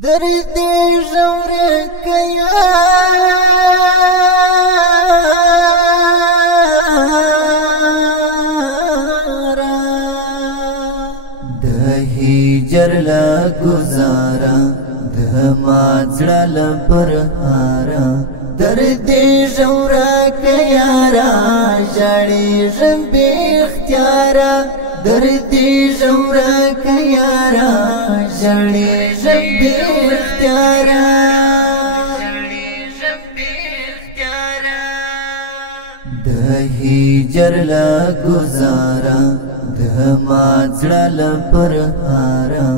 درد ژور کیا د هجر لا گزارا د ماځړه لپر هارا درد ژور کیا را جړې ژبې اختیارا درد ژور کیا را جړې ژبې اختیارا د هجر لا گزارا د ماځړه لپر هارا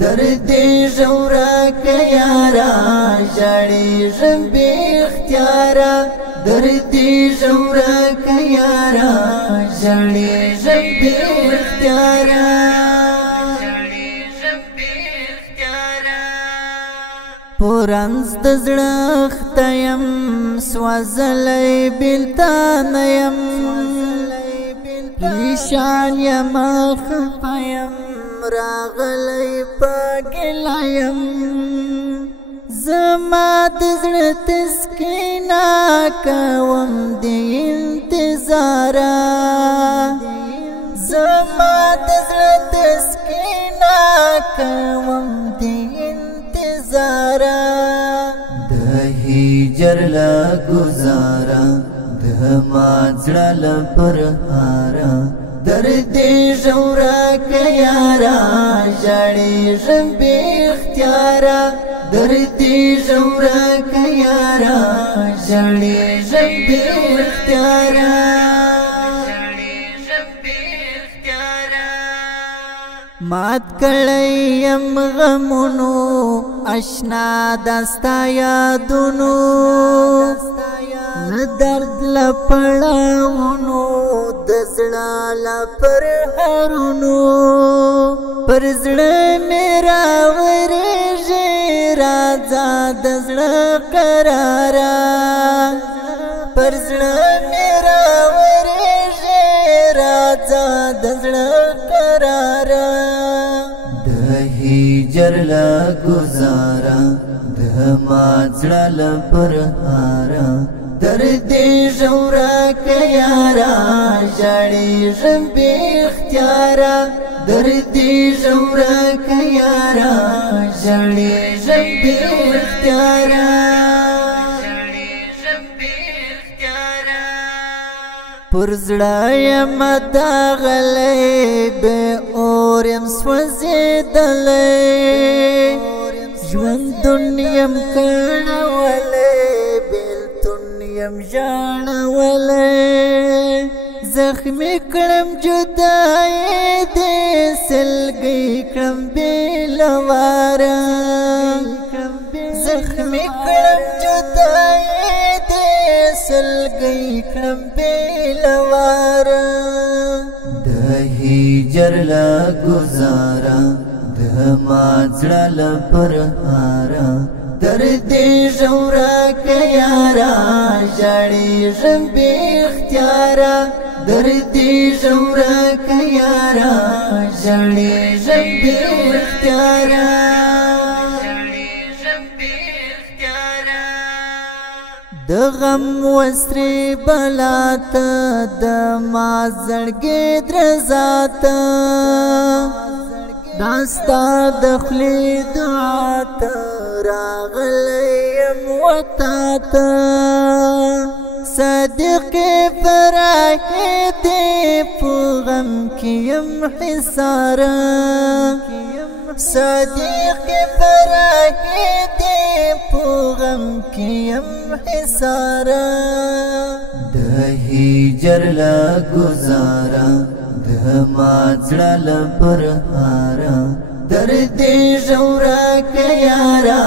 درد ژور کیا را جړې ژبې اختیارا درد ژور کیا را جړې ژبې اختیارا پرانز د زړه ختیم سوځلې بلتان یم پریشان یم خفیم راغلی پاگلایم زما د زړه تسکینا کوم د انتظارا زما د زړه تسکینا کوم د انتظارا د هجر لا گزارا د ماځړه لپر هارا درد ژور کیا را جړې ژبې اختیارا درد ژور کیا را جړې ژبې اختیارا مات کړیم غمونو آشنا دستا یادونو نه درد لپړاونو د زړه لپر هرونو پر زړه مې راورېږي راځه د زړه قرارا پر زړه مې راورېږي راځه د زړه قرارا د هجر لا گزارا د ماځړه لپر هارا درد ژور کیا را جړې ژبې اختیارا درد ژور کیا را جړې ژبې اختیارا پر زړه یم داغلی به اور یم سوځېدلی ژوندون یم کړولی بېلتون یم ژاړولی زخمي کړم جدایي دې سلګۍ کړم بېلواره زخمي کړم جدایي دې سلګۍ کړم بېلواره د هجر لا گزارا د ماځړه لپر هارا درد ژور کیا را جړې ژبې اختیارا درد ژور کیا را جړې ژبې اختیارا د غم وسرې بلات د ما زړګې درزات داستا د خولې دعا ته راغلی یم وتا ته صدیق فرحې دې په غم کې یم حصاره صدیق فرحې دې په غم کې یم حصاره د هجر لا گزارا د ماځړه لپر هارا درد ژور کیا را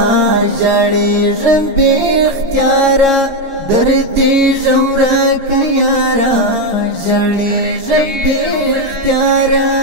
جړې ژبې اختیارا درد ژور کیا را جړې ژبې اختیارا